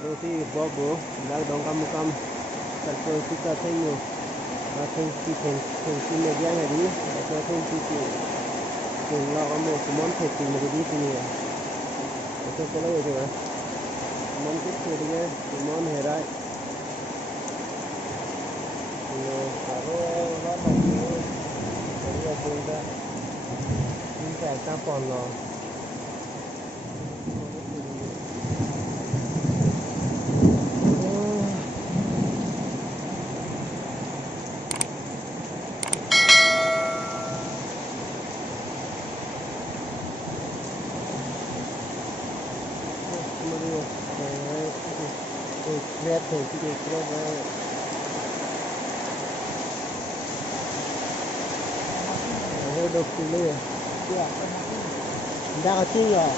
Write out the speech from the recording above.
Roti Bobo, Lag Dongkam Mukam, Sarkotika Tayo, Thank you, Media Nadi, thank you, Lagamo, Kumon, taking the Dini. It's a color. Monte Kuria, Kumon Hera, upon law. Được thì lừa đã có chi rồi